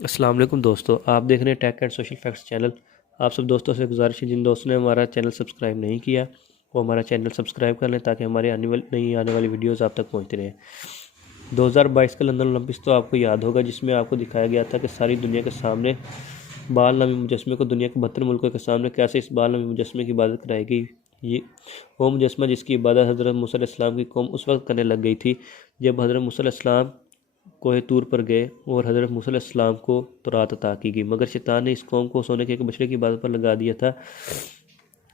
अस्सलाम वालेकुम दोस्तों, आप देख रहे हैं tech and social facts channel. आप सब दोस्तों से गुजारिश है, जिन दोस्तों ने हमारा चैनल सब्सक्राइब नहीं किया वो हमारा चैनल सब्सक्राइब कर लें ताकि हमारे नई आने वाली वीडियोस आप तक पहुंचती रहें। 2022 का लंदन ओलंपिक्स तो आपको याद होगा, जिसमें आपको दिखाया गया था कि सारी दुनिया के सामने बाल नमी मुजस्मे को दुनिया के 72 मुल्कों के सामने कैसे इस बाल नमी मुजस्मे की इबादत कराई गई। ये वो मुजस्मा जिसकी इबादत हज़रत मूसा अलैहिस्सलाम की कौम उस वक्त करने लग गई थी जब हज़रत मूसा अलैहिस्सलाम कोहे तूर पर गए और हज़रत मूसा अलैहिस्सलाम को तौरात अता की गई, मगर शैतान ने इस कौम को सोने के एक बछड़े की इबादत पर लगा दिया था,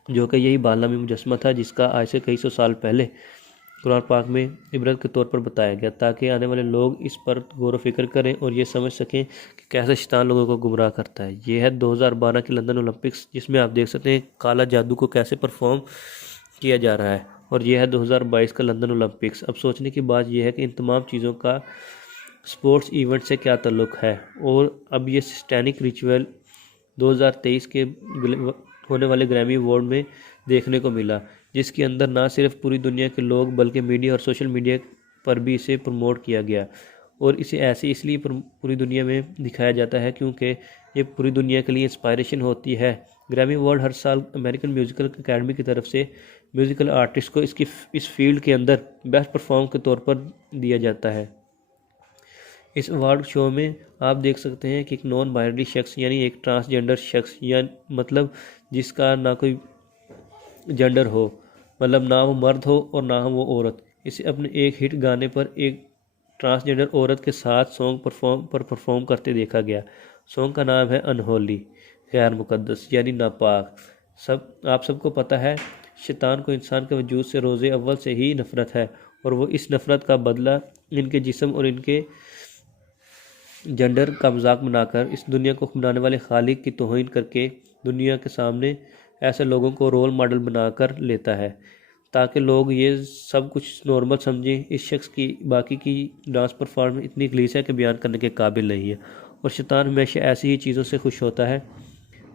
जो कि यही बाल नमी मुजस्मा था, जिसका आज से कई सौ साल पहले कुरान पाक में इबरत के तौर पर बताया गया, ताकि आने वाले लोग इस पर गौर व फिक्र करें और ये समझ सकें कि कैसे शैतान लोगों को गुमराह करता है। ये है 2012 की लंदन ओलंपिक्स, जिसमें आप देख सकते हैं काला जादू को कैसे परफॉर्म किया जा रहा है। और यह है 2022 का लंदन ओलंपिक्स। अब सोचने की बात यह है कि इन तमाम चीज़ों का स्पोर्ट्स इवेंट से क्या ताल्लुक़ है। और अब ये सिस्टैनिक रिचुअल 2023 के होने वाले ग्रैमी अवार्ड में देखने को मिला, जिसके अंदर ना सिर्फ पूरी दुनिया के लोग बल्कि मीडिया और सोशल मीडिया पर भी इसे प्रमोट किया गया। और इसे ऐसे इसलिए पूरी दुनिया में दिखाया जाता है क्योंकि ये पूरी दुनिया के लिए इंस्पायरेशन होती है। ग्रैमी अवार्ड हर साल अमेरिकन म्यूज़िकल अकेडमी की तरफ से म्यूज़िकल आर्टिस्ट को इस फील्ड के अंदर बेस्ट परफॉर्म के तौर पर दिया जाता है। इस अवार्ड शो में आप देख सकते हैं कि एक नॉन बाइनरी शख्स यानी एक ट्रांसजेंडर शख्स, या मतलब जिसका ना कोई जेंडर हो, मतलब ना वो मर्द हो और ना वो औरत, इसे अपने एक हिट गाने पर एक ट्रांसजेंडर औरत के साथ सॉन्ग परफॉर्म करते देखा गया। सॉन्ग का नाम है अनहोली, गैर मुकद्दस यानी नापाक। आप सबको पता है शैतान को इंसान के वजूद से रोज़े अव्वल से ही नफ़रत है, और वो इस नफ़रत का बदला इनके जिस्म और इनके जेंडर का मजाक बनाकर इस दुनिया को बनाने वाले खालिक की तौहीन करके दुनिया के सामने ऐसे लोगों को रोल मॉडल बनाकर लेता है, ताकि लोग ये सब कुछ नॉर्मल समझें। इस शख्स की बाकी की डांस परफॉर्मेंस इतनी गलीस है कि बयान करने के काबिल नहीं है, और शैतान हमेशा ऐसी ही चीज़ों से खुश होता है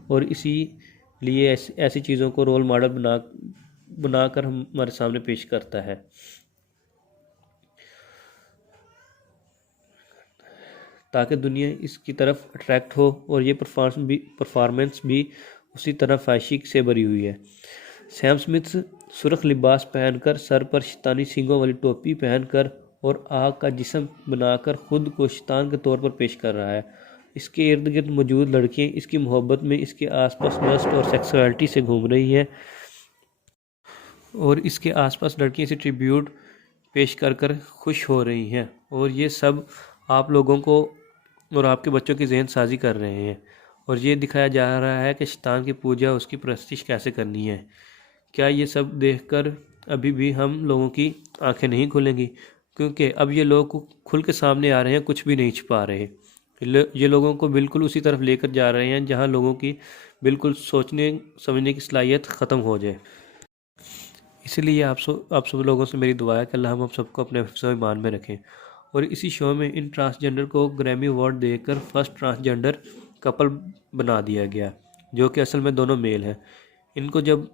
और इसी लिए ऐसी चीज़ों को रोल मॉडल बनाकर हमारे सामने पेश करता है, ताकि दुनिया इसकी तरफ अट्रैक्ट हो। और ये परफॉर्मेंस भी उसी तरह फाहिशी से भरी हुई है। सैम स्मिथ सुर्ख लिबास पहनकर, सर पर शैतानी सींगों वाली टोपी पहनकर और आग का जिस्म बनाकर खुद को शैतान के तौर पर पेश कर रहा है। इसके इर्द गिर्द मौजूद लड़कियां इसकी मोहब्बत में इसके आसपास लस्ट और सेक्सुअलिटी से घूम रही हैं, और इसके आसपास लड़कियां इसे ट्रिब्यूट पेश कर कर खुश हो रही हैं। और ये सब आप लोगों को और आपके बच्चों की जहन साजी कर रहे हैं, और ये दिखाया जा रहा है कि शैतान की पूजा, उसकी परस्तिश कैसे करनी है। क्या ये सब देखकर अभी भी हम लोगों की आंखें नहीं खुलेंगी? क्योंकि अब ये लोग खुल के सामने आ रहे हैं, कुछ भी नहीं छुपा रहे। ये लोगों को बिल्कुल उसी तरफ लेकर जा रहे हैं जहां लोगों की बिल्कुल सोचने समझने की सलाहियत ख़त्म हो जाए। इसलिए आप सब लोगों से मेरी दुआ है कि अल्लाह हम सबको अपने हिफ्ज़-ओ ईमान में रखें। और इसी शो में इन ट्रांसजेंडर को ग्रैमी अवार्ड देकर फर्स्ट ट्रांसजेंडर कपल बना दिया गया, जो कि असल में दोनों मेल हैं। इनको जब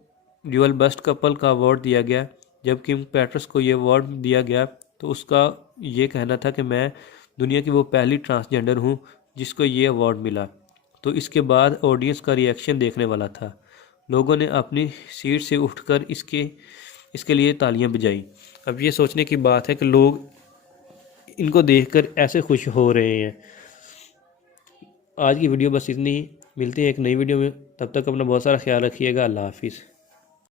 ड्यूअल बेस्ट कपल का अवार्ड दिया गया, जब किम पैटर्स को ये अवार्ड दिया गया, तो उसका ये कहना था कि मैं दुनिया की वो पहली ट्रांसजेंडर हूँ जिसको ये अवार्ड मिला। तो इसके बाद ऑडियंस का रिएक्शन देखने वाला था। लोगों ने अपनी सीट से उठकर इसके लिए तालियां बजाई। अब ये सोचने की बात है कि लोग इनको देखकर ऐसे खुश हो रहे हैं। आज की वीडियो बस इतनी ही, मिलते हैं एक नई वीडियो में। तब तक अपना बहुत सारा ख्याल रखिएगा। अल्लाह हाफिज़।